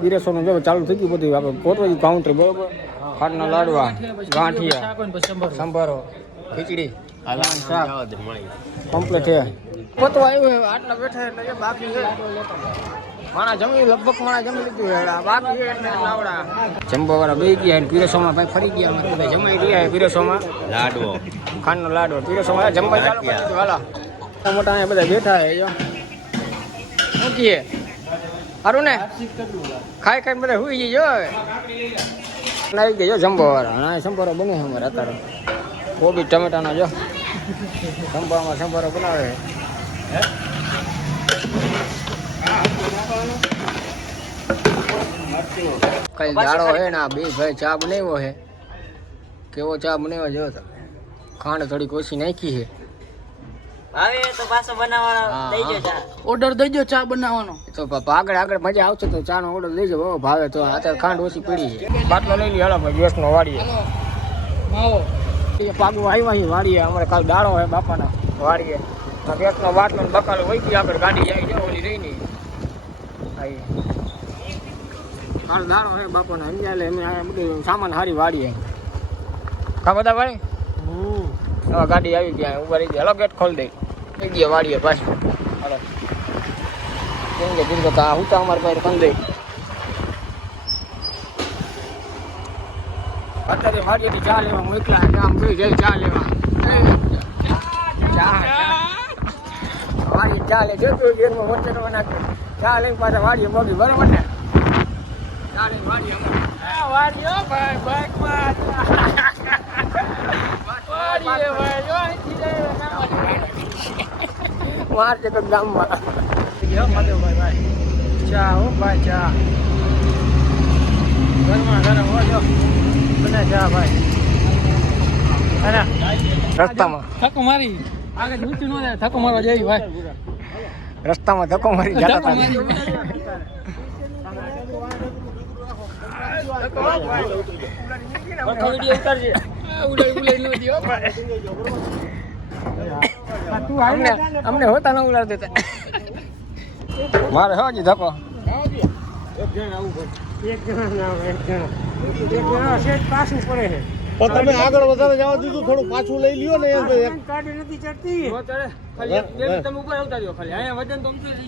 પીરેસોનું જો ચાલુ થઈ ગયું બધું આપણે ગોઠવાયું કાઉન્ટર બરોબર? ખાટના લાડવા ગાંઠિયા સંભારો ખીચડી કમ્પ્લીટ છે. પતવા આવ્યું આટલા બેઠા એટલે બાકી છે. માણા જમી લગભગ માણા જમી લીધું બાકી છે એટલે લાવડા. જમવા વાળા બે ગયા ને પીરેસોમાં ભાઈ ફરી ગયા. મતલબ જમાઈ રહ્યા પીરેસોમાં. લાડવો. ખાંડનો લાડવો. પીરેસોમાં જમવા ચાલુ કરી દીધું હાલા. મોટા મોટા અહીંયા બધા બેઠા છે જો. સારું ને ખાઈ ખાઈ બધા હુઈ જઈ જો હવે આવી ગયો જમવા વાળા હા સંભારો બને અમારે અત્યારે. કોબી ટમેટાનો જો. સંભારમાં સંભારો બનાવે હે કઈ દાડો હે ને બે ભાઈ ચા બનાવ્યો હે કેવો ચા બનાવ્યો જો તો ખાંડ થોડીક ઓછી નાખી છે. હવે તો પાછો બનાવવાનો દઈ હા. ઓર્ડર દઈ દો ચા બનાવવાનો. તો બાપા આગળ આગળ મજા આવશે તો ચા નો ઓર્ડર લઈ જાવ બહુ ભાવે તો અત્યારે ખાંડ ઓછી પડી છે. બાટલો લઈ લઈએ હાલો ભાઈ ગેસ નો વાડીએ માવો. એ પાગું આવ્યા વાળીએ અમારે કાલ દાડો હોય બાપાના વાડીએ. તો ગેસ નો બાટલો બકાલો વહી ગઈ આગળ ગાડી જાય જો ઓલી રહી નહીં કાલ દાડો હોય બાપાના સમજ્યા લે અમે બધું સામાન હારી વાડીએ. કા બધા ભાઈ? ગાડી આવી ગયા ઊભા રહી ગયા. હલો ગેટ ખોલી દઈ થઈ ગયા વાડીએ પાછું. હાલો. કેમ કે કે આ હું તો અમારે પાસે દઈ અત્યારે વાડીએથી ચા લેવા હું એકલા કામ કરી જાય ચા લેવા. વાડી ચા. લે જોતું ઘેરમાં વચ્ચે નાખે. ચા લઈને પાછા વાડીએ મોગી બરોબર ને? ચા વાડીએ વાડીઓ ભાઈ બાઈક માર છે કોઈ ગામમાં ચા હો ભાઈ ચા. ઘરમાં ગરમ હો જો. બને ચા ભાઈ. રસ્તામાં. થકો મારી. આગળ ઊંચું ન જાય થકો મારવા જઈ ભાઈ. રસ્તામાં ધક્કો મારી જતા હતા ઉડાઈ ઉડાઈ નો દ્યો અમને અમને હોતા ન ઉલાડ દેતા મારે હજી પણ તમે આગળ વધારે જવા દીધું થોડું પાછું લઈ લ્યો ને એમ ભાઈ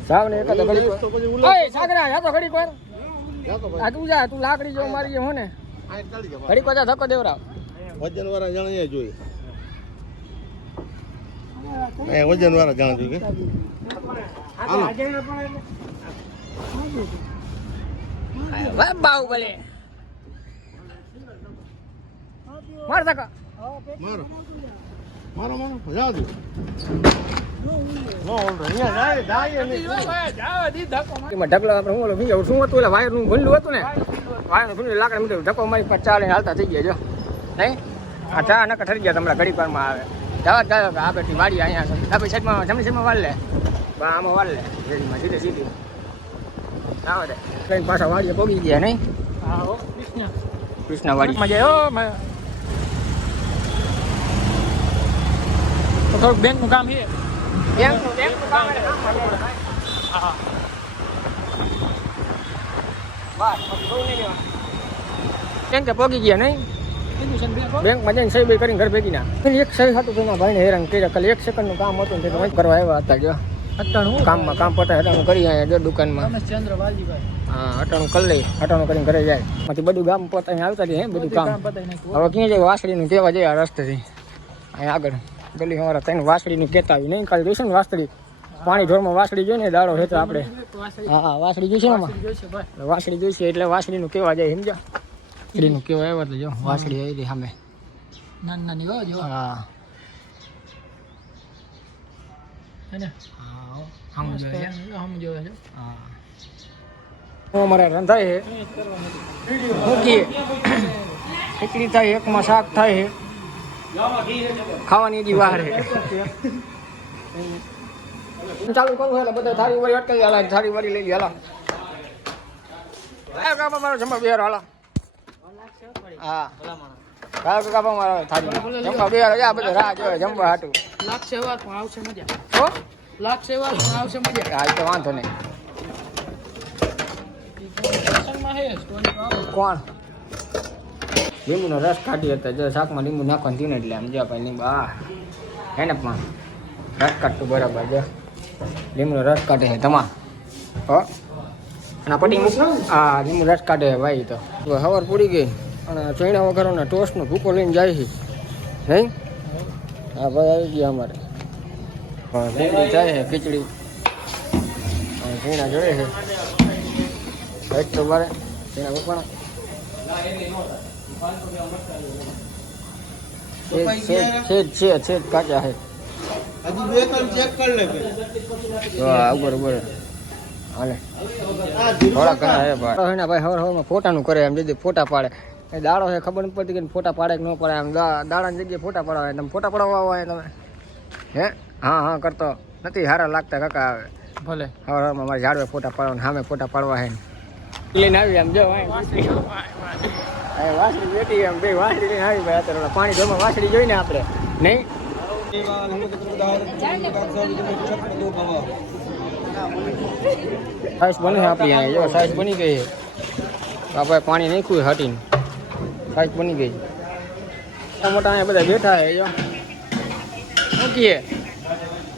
સાવ ને એકાદો ઘડીક વાર. ઓય, સાગરા, જા તો ઘડી પર આ તું જા તું લાકડી જો મારી હો ને. ઘડી વાર જા, ધક્કો દેવરાવ. વજન વાળા જાણીએ જોઈએ એ વજન વાળા જાણજો કે. બાહુબલી. માર ધક્કો. મારો. મારો મારો. નો ઢગલો આપણે શું ઓલું શું શું હતું? એટલે વાયરનું ભૂલ્યું હતું ને? વાયરનું ભૂલ્યું લાકડા મૂકી ધક્કો મારી પર ચાલે હાલતા થઈ ગયા જો. નહીં? આ ચા નકા ઠરી ગયા તમારા ઘડી વારમાં આવે. જવા જાવ આ બેઠી વાડી અહીંયા છે ડાબી સાઈડમાં જમણી સાઈડમાં વાળ લે બા આમાં વાળ લે રેડીમાં સીધે સીધી આવો દે કઈ પાછા વાડીએ પોગી ગયા નહીં કૃષ્ણ વાડી મજા આવ્યો મેં તો થોડુંક બેંકનું કામ છે બેંકનું બેંકનું કામ એટલે કામ મળે. બસ, પછી બહુ નહીં લેવાનું. બેંકે પોગી ગયા નહીં હિન્દુસ્તાન બેંક હો. બેંકમાં જઈને સહી બી કરીને ઘર ભેગી ના. એક સહી હતું તેના ભાઈને હેરાન કર્યા. ખાલી એક સેકન્ડનું કામ હતું ને તે કરવા આવ્યા હતા જો. અટ્ટાણું હું કામમાં કામ પતા હતા કરી આવ્યા જો દુકાનમાં. હા હટાણું કરી લઈ અટાણું કરીને ઘરે જાય. પછી બધું ગામ પોતા અહીંયા આવતા રહે બધું કામ. હવે ક્યાં જાય? વાસળીનું કહેવા જાય આ રસ્તેથી. અહીંયા આગળ. ગલી અમારા ત્રણ વાસળીનું કહેતા આવી નહીં ખાલી જોઈશું ને વાસળી. પાણી ઢોરમાં વાસળી જોઈએ ને દાડો હેતો આપડે આપણે. હા વાસળી જોઈશે ને વાસળી જોઈશે એટલે વાસળીનું કહેવા જાય સમજા. વાસળીનું કહેવા આવ્યા એટલે જો વાસળી આવી હતી સામે. નાની નાની હો જો. હા. અમારે રંધાય થાય એકમાં શાક થાય ખાવાની હજી વાર ચાલુ કરું એટલે બધા થાળી વાળી અટકાવી હાલા થાળી વાળી લઈ હાલા. જમવા બેહારો હાલા. હા પણ આવશે મજા હો તો વાંધો નહીં કોણ લીંબુનો રસ કાઢી હતા જો શાકમાં લીંબુ નાખવાનું થયું ને એટલે આમ જો ભાઈ લીંબુ હા એને પણ રસ કાઢતું બરાબર જો લીંબુનો રસ કાઢે છે તમા હો અને પટી મૂક. હા લીંબુ રસ કાઢે છે ભાઈ તો. હવાર પૂરી ગઈ અને ચણા વગરનો ટોસ્ટનો ભૂકો લઈને જાય છે. નહીં હા ભાઈ આવી ગયા અમારે. હા ભીંડી જાય છે ખીચડી. અને ભીણા જોડે છે. એક તો મારે ભીણા મૂકવાના છે છે છેદ કાચા છે. હજી બે ત્રણ ચેક કરી લે તો આ ઉપર ઉપર થોડા ઘણા હે ભાઈ હોય ને ભાઈ હવાર ફોટાનું કરે એમ જલ્દી ફોટા પાડે. એ દાડો છે ખબર નથી પડતી કે ફોટા પાડે કે ન પાડે એમ દાડાની જગ્યાએ ફોટા પાડવા તમે ફોટા પાડવા આવે તમે. હે? હા હા કરતો. નથી સારા લાગતા કાકા આવે ભલે. હવાર હવારમાં મારે ઝાડવે ફોટા પાડવા સામે ફોટા પાડવા હે લઈને આવી એમ જો વાસળી બેઠી એમ બે વાસળી લઈને આવી ભાઈ અત્યારે પાણી જમા વાસળી જોઈને આપણે. નહીં? સાઈઝ બની છે આપણી જો સાઈઝ બની ગઈ આપણે પાણી નાખ્યું હટીને. સાઈઝ બની ગઈ મોટા મોટા બધા બેઠા છે, જો. શું કીએ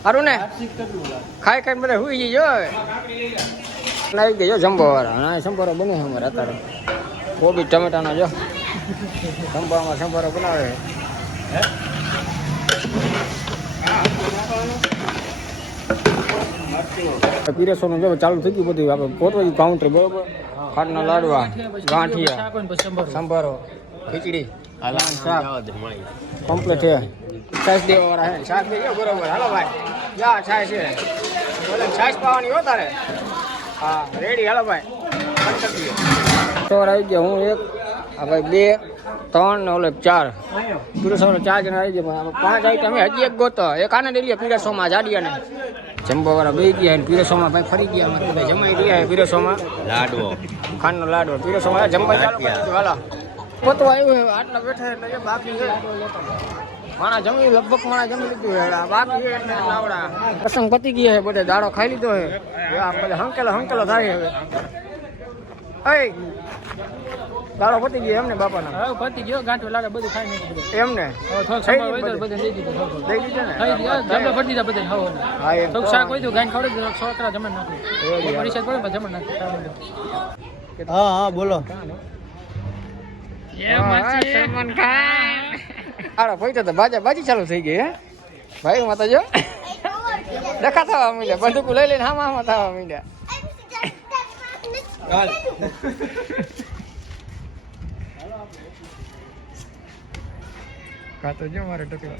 સારું ને ખાઈ ખાઈને બધા હુઈ જઈ જો આવી ગઈ જો જંબોવાળા વાળા સંભારો બને અમારે અત્યારે. કોબી, ટમેટાનો, જો. સંભારમાં સંભારો બનાવે છે. પીરસવાનું જો ચાલુ થઈ ગયું બધું આપણે ગોઠવાયું કાઉન્ટર બરોબર? ખાટના લાડવા ગાંઠિયા ને સંભારો ખીચડી દે કમ્પ્લીટ છે. છાસ દેવા વાળા હે. છાશ દેજો બરોબર. હાલો ભાઈ. જા છાસ છે. બોલે છાસ પાવાની હો તારે? હા રેડી હાલો ભાઈ. સવાર આવી ગયા. હું એક આ ભાઈ બે ત્રણ ને ઓલે ચાર. પીરસવાનો ચાર જણા આવી ગયા. પાંચ આઈટમ હજી એક ગોતો. એક આને લઈ લે પીરસોમાં જાડિયાને. જમવા વાળા બે ગયા ને પીરસોમાં ભાઈ ફરી ગયા અમારે બધા. જમાઈ ગયા પીરસોમાં. લાડવો. ખાંડનો લાડવો. પીરસોમાં જમવા ચાલુ કરી હાલો. પોતું આવ્યું આટલા બેઠા એટલે બાકી છે. માણા જમી લગભગ માણા જમી લીધું છે. બાકી છે એટલે લાવડા. પ્રસંગ પતી ગયો છે. બધે દાડો ખાઈ લીધો છે. બધા હંકેલો હંકેલો થાય હવે. અય દાડો પતી ગયો એમને બાપાના. હા પતી ગયો ગાંઠો લાગે બધું ખાઈ નાખ્યું એમને? થોડો સંભાર હોય તો બધું દઈ દીધું થોડું થોડું. દઈ દીધો ને થઈ ગયો જમવા ભરી દીધા બધા ખાવો હા એમ થોડુંક તો. શાક હોય તો ગાંઠ ખવડાવી તો છોકરા જમણ રેડી, પરિષદ પડે ને જમણ હા હા બોલો. હા, સલમાન ખાન. આડો પૈતો તો બાજા બાજી ચાલુ થઈ ગઈ હે? ભાઈ માતા જો થવા માંડ્યા બંદૂક લઈ લઈને હામાં હામાં થવા ચાલ કાતો જો મારે ટકલો.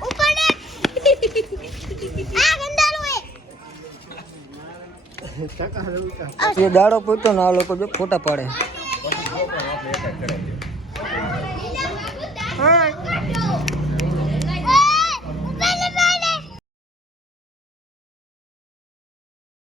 ઉપર આ જે દાડો પૂરતો ને આ લોકો જો ફોટા પાડે. હા.